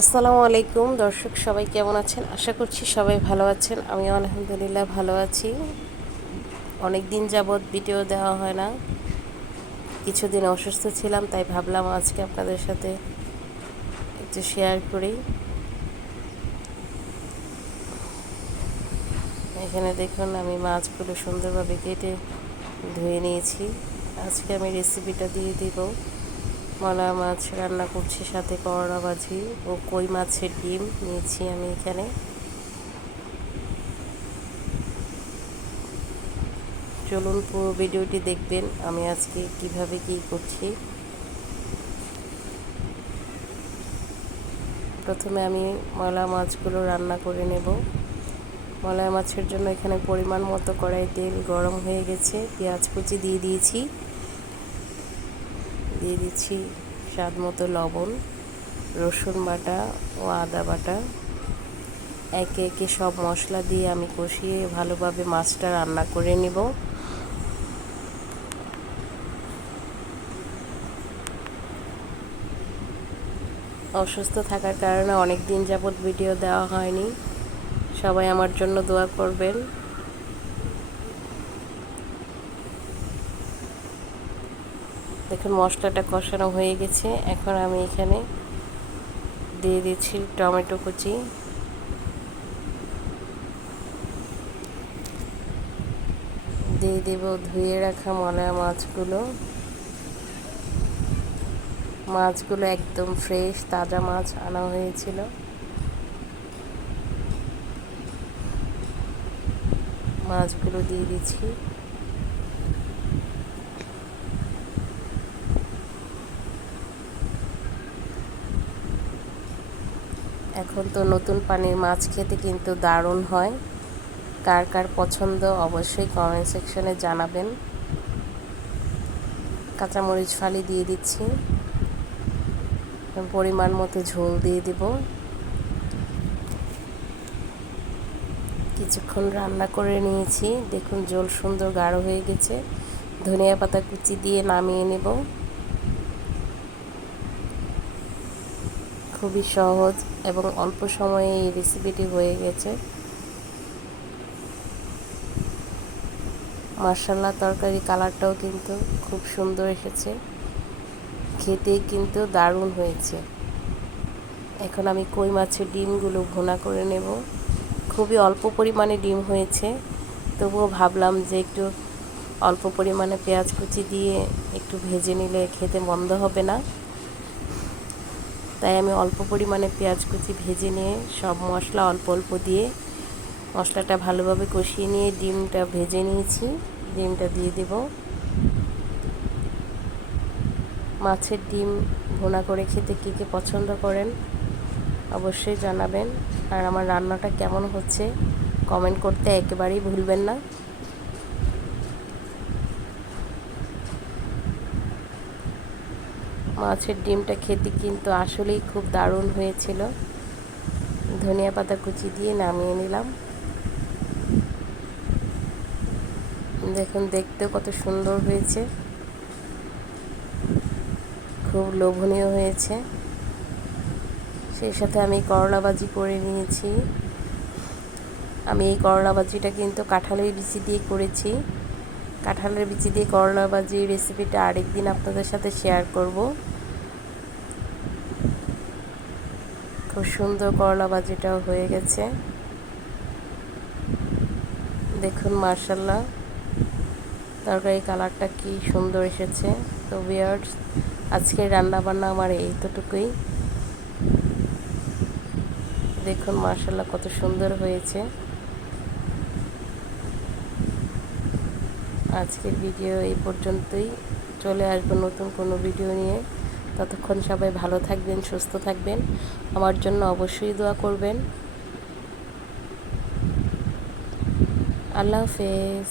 আসসালামু আলাইকুম দর্শক, সবাই কেমন আছেন? আশা করছি সবাই ভালো আছেন। আমিও আলহামদুলিল্লাহ ভালো আছি। অনেক দিন যাবৎ ভিডিও দেওয়া হয় না, কিছুদিন অসুস্থ ছিলাম, তাই ভাবলাম আজকে আপনাদের সাথে একটু শেয়ার করি। এখানে দেখুন, আমি মাছগুলো সুন্দরভাবে কেটে ধুয়ে নিয়েছি। আজকে আমি রেসিপিটা দিয়ে দিব। মলা মাছ রান্না করছি, সাথে করলা ভাজি ও কই মাছের ডিম নিয়েছি আমি এখানে। চলুন পুরো ভিডিওটি দেখবেন আমি আজকে কিভাবে কি করছি। প্রথমে আমি মলা মাছগুলো রান্না করে নেব। মলা মাছের জন্য এখানে পরিমাণ মতো কড়াই তেল গরম হয়ে গেছে। পেঁয়াজ কুচি দিয়ে দিচ্ছি স্বাদ মতো লবণ, রসুন বাটা ও আদা বাটা। একে একে সব মশলা দিয়ে আমি কষিয়ে ভালোভাবে মাছটা রান্না করে নেব। অসুস্থ থাকার কারণে অনেক দিন যাবৎ ভিডিও দেওয়া হয়নি। সবাই আমার জন্য দোয়া করবেন। দেখুন, মশলাটা কষানো হয়ে গেছে। এখন আমি এখানে দিয়ে দিচ্ছি টমেটো কুচি, দিয়ে দেব ধুয়ে রাখা মলা মাছগুলো একদম ফ্রেশ তাজা মাছ আনা হয়েছিল। মাছগুলো দিয়ে দিচ্ছি। এখন তো নতুন পানির মাছ খেতে কিন্তু দারুণ হয়। কার কার পছন্দ অবশ্যই কমেন্ট সেকশনে জানাবেন। কাঁচামরিচ ফালি দিয়ে দিচ্ছি। পরিমাণ মতো ঝোল দিয়ে দেব। কিছুক্ষণ রান্না করে নিয়েছি। দেখুন, ঝোল সুন্দর গাঢ় হয়ে গেছে। ধনিয়া পাতা কুচি দিয়ে নামিয়ে নেব। খুবই সহজ এবং অল্প সময়ে এই রেসিপিটি হয়ে গেছে। মাশাআল্লাহ, তরকারি কালারটাও কিন্তু খুব সুন্দর এসেছে, খেতে কিন্তু দারুণ হয়েছে। এখন আমি কই মাছের ডিমগুলো ভুনা করে নেব। খুবই অল্প পরিমাণে ডিম হয়েছে, তবুও ভাবলাম যে একটু অল্প পরিমাণে পেঁয়াজ কুচি দিয়ে একটু ভেজে নিলে খেতে মন্দ হবে না। তাই আমি অল্প পরিমাণে পেঁয়াজ কুচি ভেজে নিয়ে সব মশলা অল্প অল্প দিয়ে মশলাটা ভালোভাবে কষিয়ে নিয়ে ডিমটা ভেজে নিয়েছি। ডিমটা দিয়ে দেব। মাছের ডিম ভুনা করে খেতে কে কে পছন্দ করেন অবশ্যই জানাবেন। আর আমার রান্নাটা কেমন হচ্ছে কমেন্ট করতে একেবারেই ভুলবেন না। মাছের ডিমটা খেতে কিন্তু আসলেই খুব দারুণ হয়েছিল। ধনিয়া পাতা কুচি দিয়ে নামিয়ে নিলাম। দেখুন, দেখতেও কত সুন্দর হয়েছে, খুব লোভনীয় হয়েছে। সেই সাথে আমি করলা ভাজি করে নিয়েছি। আমি এই করলা ভাজিটা কিন্তু কাঁঠালের বিচি দিয়ে করেছি। কাঁঠালের বিচি দিয়ে করলা ভাজি রেসিপিটা আরেকদিন আপনাদের সাথে শেয়ার করব। খুব সুন্দর করলা ভাজিটাও হয়ে গেছে। দেখুন, মাশাআল্লাহ, তরকারি কালারটা কি সুন্দর এসেছে। তো ভিউয়ার্স, আজকের রান্নাবান্না আমার এইতটুকুই। দেখুন, মাশাআল্লাহ, কত সুন্দর হয়েছে। আজকের ভিডিও এই পর্যন্তই। চলে আসবো নতুন কোনো ভিডিও নিয়ে। ততক্ষণ সবাই ভালো থাকবেন, সুস্থ থাকবেন। আমার জন্য অবশ্যই দোয়া করবেন। আল্লাহ হাফেজ।